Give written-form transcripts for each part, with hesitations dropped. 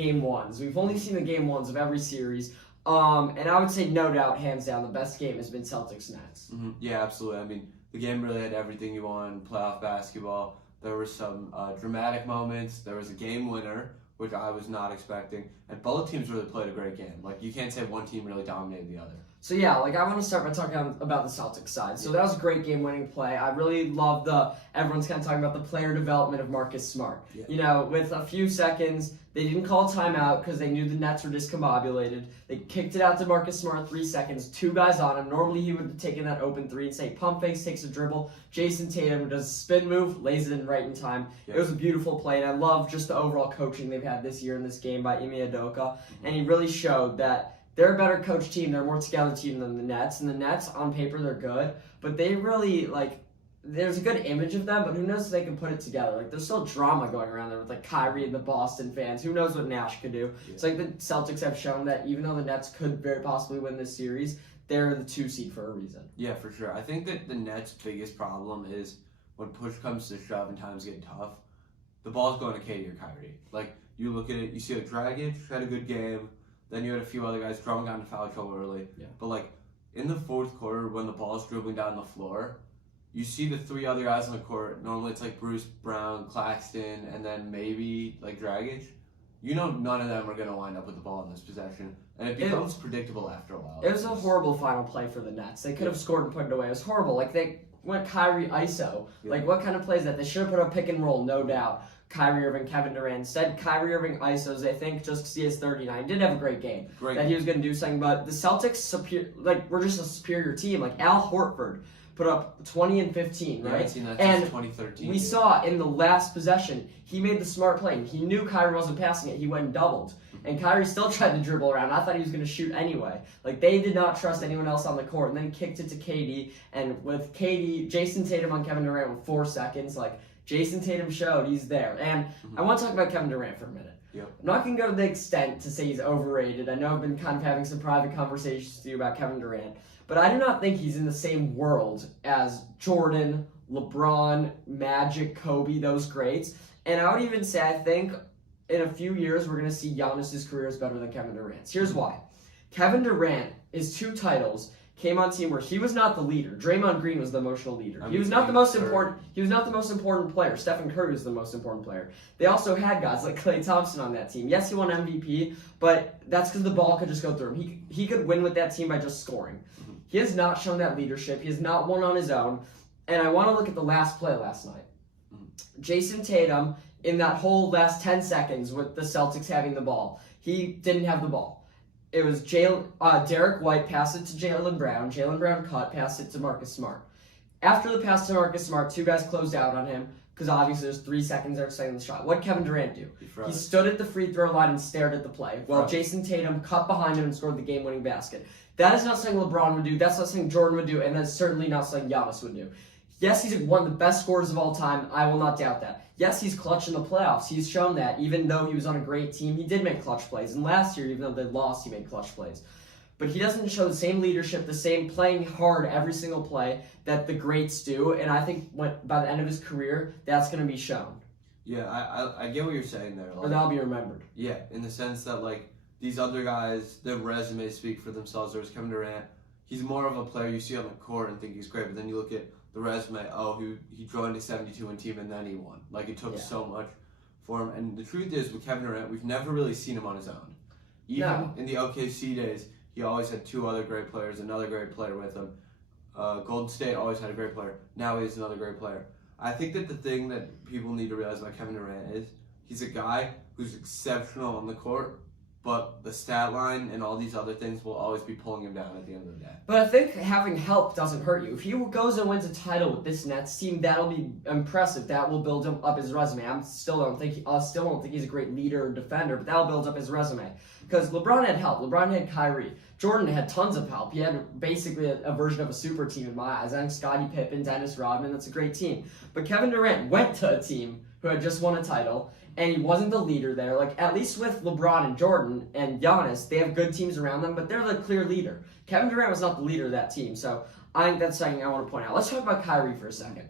game ones. We've only seen the game ones of every series. And I would say, no doubt, hands down, the best game has been Celtics-Nets. Mm-hmm. Yeah, absolutely. I mean, the game really had everything you want in playoff basketball. There were some dramatic moments. There was a game winner, which I was not expecting. And both teams really played a great game. Like, you can't say one team really dominated the other. So yeah, I want to start by talking about the Celtics side. So that was a great game-winning play. I really love everyone's kind of talking about the player development of Marcus Smart. Yeah. With a few seconds, they didn't call a timeout because they knew the Nets were discombobulated. They kicked it out to Marcus Smart, 3 seconds, 2 guys on him. Normally he would have taken that open 3 and say pump fakes, takes a dribble. Jason Tatum does a spin move, lays it in right in time. Yeah. It was a beautiful play, and I love just the overall coaching they've had this year in this game by Ime Udoka. Mm-hmm. And he really showed that they're a better coach team. They're a more together team than the Nets. And the Nets, on paper, they're good. But they really, there's a good image of them, but who knows if they can put it together. There's still drama going around there with, Kyrie and the Boston fans. Who knows what Nash could do. Yeah. It's the Celtics have shown that even though the Nets could very possibly win this series, they're the 2 seed for a reason. Yeah, for sure. I think that the Nets' biggest problem is when push comes to shove and times get tough, the ball's going to KD or Kyrie. You look at it, you see Dragic had a good game. Then you had a few other guys. Drummond got into foul trouble early. Yeah. But, in the fourth quarter, when the ball's dribbling down the floor, you see the 3 other guys on the court. Normally it's Bruce Brown, Claxton, and then maybe, Dragic. You know none of them are going to wind up with the ball in this possession. And it becomes predictable after a while. It was a horrible final play for the Nets. They could have scored and put it away. It was horrible. They went Kyrie ISO. Yeah. What kind of play is that? They should have put a pick and roll, no doubt. Kyrie Irving, Kevin Durant. Instead, Kyrie Irving ISOs, I think, just because he has 39. Did have a great game. He was going to do something. But the Celtics, were just a superior team. Al Horford put up 20 and 15, right? Yeah, I've seen that since 2013. We saw in the last possession, he made the smart play. He knew Kyrie wasn't passing it. He went and doubled. And Kyrie still tried to dribble around. I thought he was going to shoot anyway. They did not trust anyone else on the court. And then kicked it to KD. And with KD, Jason Tatum on Kevin Durant with 4 seconds, Jason Tatum showed he's there. And I want to talk about Kevin Durant for a minute. Yep. I'm not going to go to the extent to say he's overrated. I know I've been kind of having some private conversations with you about Kevin Durant. But I do not think he's in the same world as Jordan, LeBron, Magic, Kobe, those greats. And I would even say I think in a few years we're going to see Giannis's career is better than Kevin Durant's. Here's why. Kevin Durant, his 2 titles, came on a team where he was not the leader. Draymond Green was the emotional leader. He was not the most important. He was not the most important player. Stephen Curry was the most important player. They also had guys like Klay Thompson on that team. Yes, he won MVP, but that's because the ball could just go through him. He could win with that team by just scoring. Mm-hmm. He has not shown that leadership. He has not won on his own. And I want to look at the last play last night. Mm-hmm. Jason Tatum, in that whole last 10 seconds with the Celtics having the ball, he didn't have the ball. It was Derek White passed it to Jaylen Brown. Jaylen Brown cut, passed it to Marcus Smart. After the pass to Marcus Smart, 2 guys closed out on him because obviously there's 3 seconds there to the shot. What did Kevin Durant do? He stood at the free throw line and stared at the play while Jason Tatum cut behind him and scored the game-winning basket. That is not something LeBron would do. That's not something Jordan would do, and that's certainly not something Giannis would do. Yes, he's one of the best scorers of all time. I will not doubt that. Yes, he's clutch in the playoffs. He's shown that. Even though he was on a great team, he did make clutch plays. And last year, even though they lost, he made clutch plays. But he doesn't show the same leadership, the same playing hard every single play that the greats do. And I think by the end of his career, that's going to be shown. Yeah, I get what you're saying there. Or that'll be remembered. Yeah, in the sense that, these other guys, their resumes speak for themselves. There's Kevin Durant. He's more of a player you see on the court and think he's great, but then you look at the resume, he joined a 72-win team and then he won. It took so much for him. And the truth is, with Kevin Durant, we've never really seen him on his own. Even in the OKC days, he always had 2 other great players, another great player with him. Golden State always had a great player. Now he has another great player. I think that the thing that people need to realize about Kevin Durant is he's a guy who's exceptional on the court, but the stat line and all these other things will always be pulling him down at the end of the day. But I think having help doesn't hurt you. If he goes and wins a title with this Nets team, that'll be impressive. That will build him up his resume. I still don't think he's a great leader or defender, but that'll build up his resume. Because LeBron had help. LeBron had Kyrie. Jordan had tons of help. He had basically a version of a super team in my eyes. I think Scottie Pippen, Dennis Rodman, that's a great team. But Kevin Durant went to a team who had just won a title, and he wasn't the leader there. At least with LeBron and Jordan and Giannis, they have good teams around them, but they're the clear leader. Kevin Durant was not the leader of that team, so I think that's something I want to point out. Let's talk about Kyrie for a second.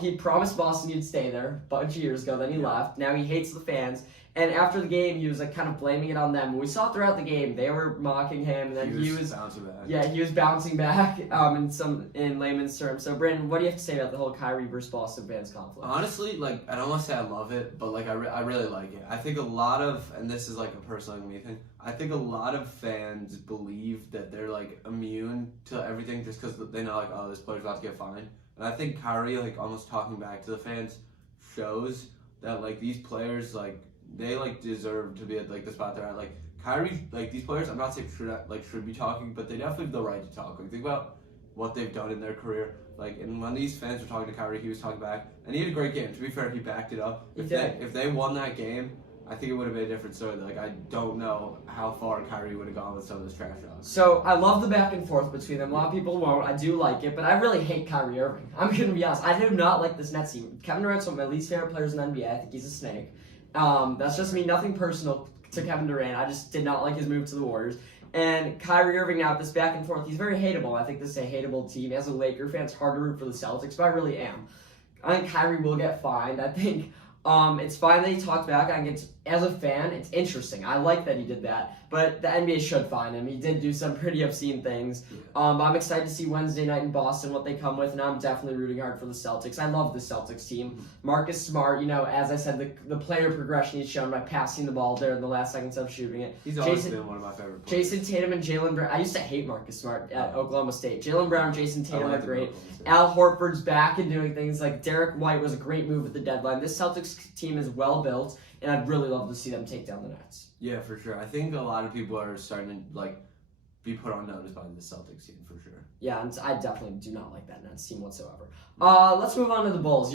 He promised Boston he'd stay there a bunch of years ago, then he left. Now he hates the fans, And after the game, he was like kind of blaming it on them. We saw throughout the game they were mocking him, and then he was bouncing back. Yeah, he was bouncing back in layman's terms. So, Brandon, what do you have to say about the whole Kyrie versus Boston fans conflict? Honestly, like, I don't want to say I love it, but, like, I really like it. I think a lot of, and this is, like, a personal me thing, I think a lot of fans believe that they're, like, immune to everything just because they know, like, oh, this player's about to get fined. And I think Kyrie, like, almost talking back to the fans shows that, like, these players, like, they, like, deserve to be at, like, the spot they're at. Like, Kyrie, like, these players, I'm not saying should be talking, but they definitely have the right to talk. Like, think about what they've done in their career. Like, and when these fans were talking to Kyrie, he was talking back, and he had a great game. To be fair, he backed it up. If they won that game, I think it would have been a different story. Like, I don't know how far Kyrie would have gone with some of his trash talk. So, I love the back and forth between them. A lot of people won't. I do like it, but I really hate Kyrie Irving. I'm going to be honest. I do not like this Nets team. Kevin Durant's one of my least favorite players in the NBA. I think he's a snake. That's just me. Nothing personal to Kevin Durant. I just did not like his move to the Warriors. And Kyrie Irving now, this back and forth, he's very hateable. I think this is a hateable team. As a Laker fan, it's hard to root for the Celtics, but I really am. I think Kyrie will get fined. I think it's fine that he talked back. I think as a fan, it's interesting. I like that he did that, but the NBA should fine him. He did do some pretty obscene things. I'm excited to see Wednesday night in Boston, what they come with, and I'm definitely rooting hard for the Celtics. I love the Celtics team. Marcus Smart, as I said, the player progression he's shown by passing the ball there in the last seconds of shooting it. He's always been one of my favorite players. Jason Tatum and Jaylen Brown. I used to hate Marcus Smart at Oklahoma State. Jaylen Brown and Jason Tatum are great. Al Horford's back and doing things like Derek White was a great move at the deadline. This Celtics team is well built, and I'd really love to see them take down the Nets. Yeah, for sure. I think a lot of people are starting to be put on notice by the Celtics team for sure. Yeah, and I definitely do not like that Nets team whatsoever. Let's move on to the Bulls.